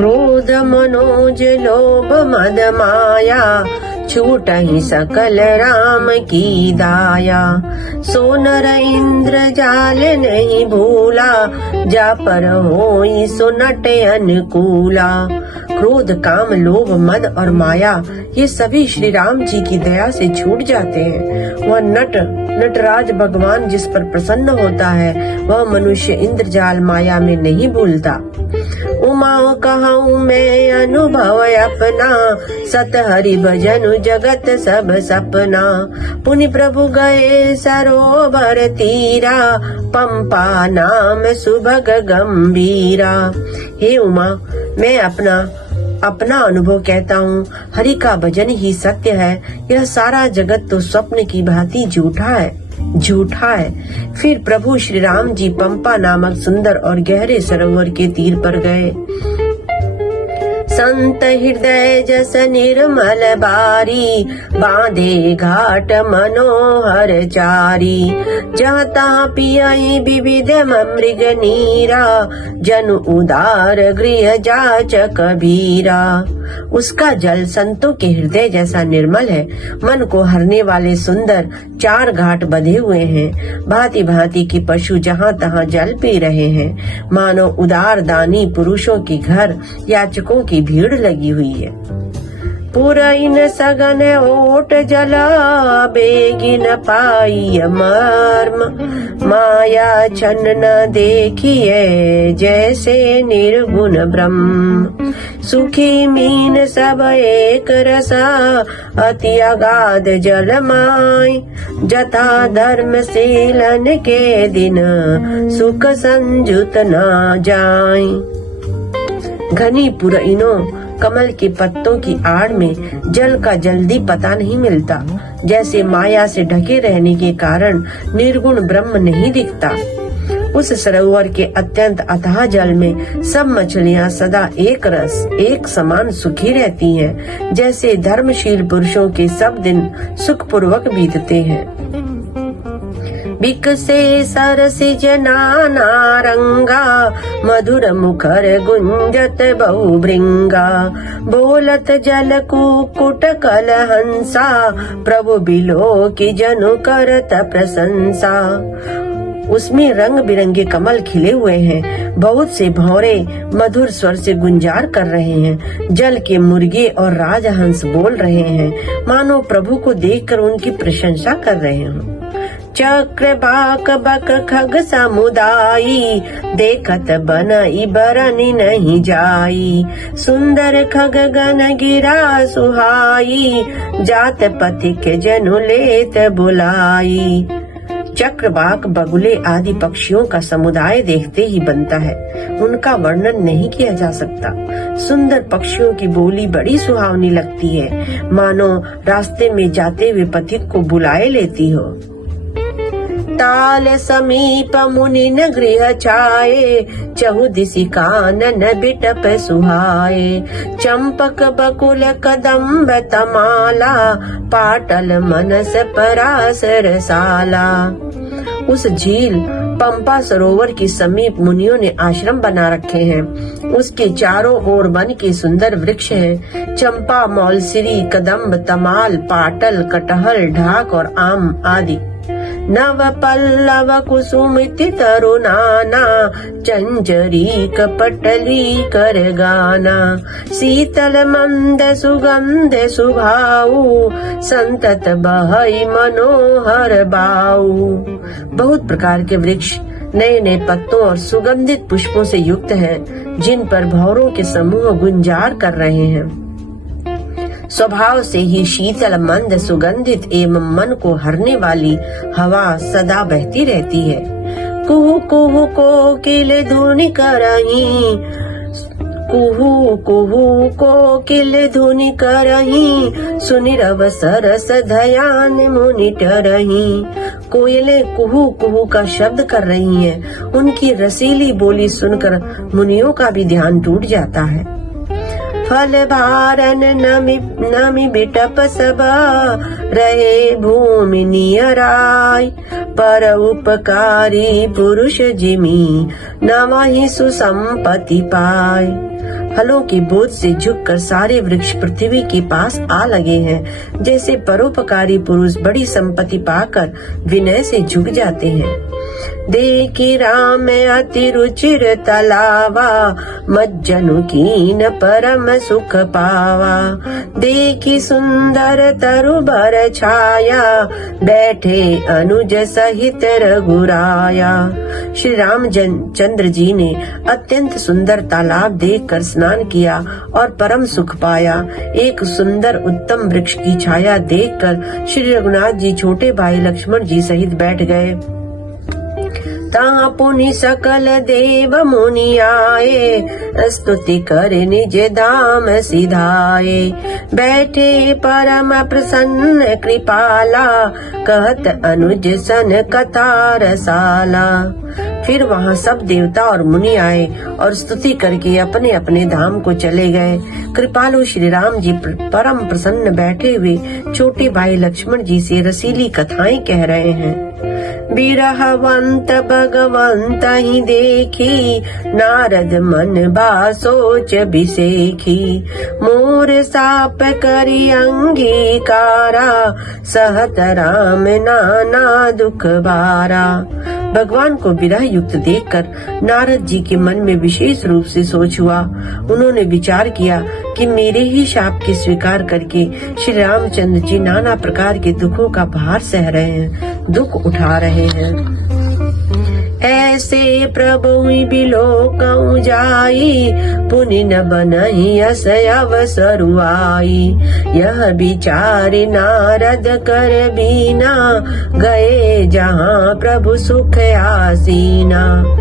क्रोध मनोज लोभ मद माया, छूटहि सकल राम की दाया। सोनर इंद्र जाल नहीं भूला, जा पर होई सो नट अनुकूला। क्रोध काम लोभ मद और माया ये सभी श्री राम जी की दया से छूट जाते हैं। वह नटराज भगवान जिस पर प्रसन्न होता है, वह मनुष्य इंद्रजाल माया में नहीं भूलता। उमा कहूँ मैं अनुभव अपना, सत हरि भजनु जगत सब सपना। पुनि प्रभु गए सरोवर तीरा, पंपा नाम सुभग गंभीरा। हे उमा, मैं अपना अनुभव कहता हूँ, हरि का भजन ही सत्य है। यह सारा जगत तो स्वप्न की भांति झूठा है। फिर प्रभु श्री राम जी पंपा नामक सुंदर और गहरे सरोवर के तीर पर गए। संत हृदय जस निर्मल बारी, बांधे घाट मनोहर चारी। जहाँ तहाँ पियई विविध मृग नीरा, जन उदार गृह जाचक भीरा। उसका जल संतों के हृदय जैसा निर्मल है। मन को हरने वाले सुंदर 4 घाट बंधे हुए हैं। भांति भांति के पशु जहाँ तहाँ जल पी रहे हैं। मानो उदार दानी पुरुषों के घर याचकों की भीड़ लगी हुई है। पुरइन सगन ओट जला, बेगिन पाई मर्म। माया छन न देखिए, जैसे निर्गुण ब्रह्म। सुखी मीन सब एक रसा, अति अगाध जल माय। जथा धर्मशीलन के दिन, सुख संजुत न जाय। घनी पुरइनों कमल के पत्तों की आड़ में जल का जल्दी पता नहीं मिलता। जैसे माया से ढके रहने के कारण निर्गुण ब्रह्म नहीं दिखता। उस सरोवर के अत्यंत अथाह जल में सब मछलियां सदा एक रस एक समान सुखी रहती हैं। जैसे धर्मशील पुरुषों के सब दिन सुखपूर्वक बीतते हैं। बिकसे सरसिज नाना रंगा, मधुर मुखर गुंजत बहुभृंगा। बोलत जल कुकुट कल हंसा, प्रभु बिलो की जनु करत प्रशंसा। उसमें रंग बिरंगे कमल खिले हुए हैं। बहुत से भौरे मधुर स्वर से गुंजार कर रहे हैं। जल के मुर्गे और राजहंस बोल रहे हैं, मानो प्रभु को देखकर उनकी प्रशंसा कर रहे हैं। चक्र बाक बक खग समुदायी, देखत बनई बरनी नहीं जाई। सुंदर खग गन गिरा सुहाई, जात पथिक जनु लेत बुलाई। चक्रवाक बगुले आदि पक्षियों का समुदाय देखते ही बनता है। उनका वर्णन नहीं किया जा सकता। सुंदर पक्षियों की बोली बड़ी सुहावनी लगती है, मानो रास्ते में जाते हुए पथिक को बुलाए लेती हो। ताल समीप मुनि न गृह छाये, चहुदिशि कानन बिटप सुहाए। चंपक बकुल कदम्ब तमाला, पाटल मनस परासर साला। उस झील पंपा सरोवर के समीप मुनियों ने आश्रम बना रखे हैं। उसके चारों ओर वन के सुंदर वृक्ष हैं। चंपा, मौलसिरी, कदम्ब, तमाल, पाटल, कटहल, ढाक और आम आदि। नव पल्लव कुसुमिति तरुनाना, चंचरी कपटली कर गाना। शीतल मंद सुगंध सुभाऊ, संतत बहई मनोहर बाऊ। बहुत प्रकार के वृक्ष नए नए पत्तों और सुगंधित पुष्पों से युक्त हैं, जिन पर भौरों के समूह गुंजार कर रहे हैं। स्वभाव से ही शीतल मंद सुगंधित एवं मन को हरने वाली हवा सदा बहती रहती है। कुहू कुहू कोकिल धुनि करही, कुहू कुहू कोकिल धुनि करही, सुनि रव सरस ध्यान मुनि टरही। कोयलें कुहू कुहू का शब्द कर रही हैं। उनकी रसीली बोली सुनकर मुनियों का भी ध्यान टूट जाता है। फल भारन नमि बिटप सब, रहे भूमि नियराय। पर उपकारी पुरुष जिमी, नवहि सुसंपत्ति पाय। फलों के बोझ से झुककर सारे वृक्ष पृथ्वी के पास आ लगे हैं। जैसे परोपकारी पुरुष बड़ी संपत्ति पाकर विनय से झुक जाते हैं। देखी राम अति रुचिर तलावा, मज्जनु कीन परम सुख पावा। देखी सुंदर तरुबर छाया, बैठे अनुज सहित रघुराया। श्री रामचंद्र जी ने अत्यंत सुंदर तालाब देखकर स्नान किया और परम सुख पाया। एक सुंदर उत्तम वृक्ष की छाया देखकर श्री रघुनाथ जी छोटे भाई लक्ष्मण जी सहित बैठ गए। ता पुनि सकल देव मुनि आए, स्तुति कर निज धाम सिधाए। बैठे परम प्रसन्न कृपाला, कहत अनुज सन कथा रसाला। फिर वहाँ सब देवता और मुनि आए और स्तुति करके अपने अपने धाम को चले गए। कृपालु श्री राम जी परम प्रसन्न बैठे हुए छोटे भाई लक्ष्मण जी से रसीली कथाएं कह रहे हैं। बिरहवंत भगवंत ही देखी, नारद मन बा सोच बिसेखी। मोर साप करी अंगीकारा, सहत राम नाना दुख बारा। भगवान को विरह युक्त देखकर नारद जी के मन में विशेष रूप से सोच हुआ। उन्होंने विचार किया कि मेरे ही शाप के स्वीकार करके श्री रामचंद्र जी नाना प्रकार के दुखों का भार सह रहे हैं, दुख उठा रहे हैं। ऐसे प्रभु बिलोकऊ जाई, पुनि न बनहि अस अवसरुआई। यह विचार नारद कर बीना, गए जहाँ प्रभु सुख आसीना।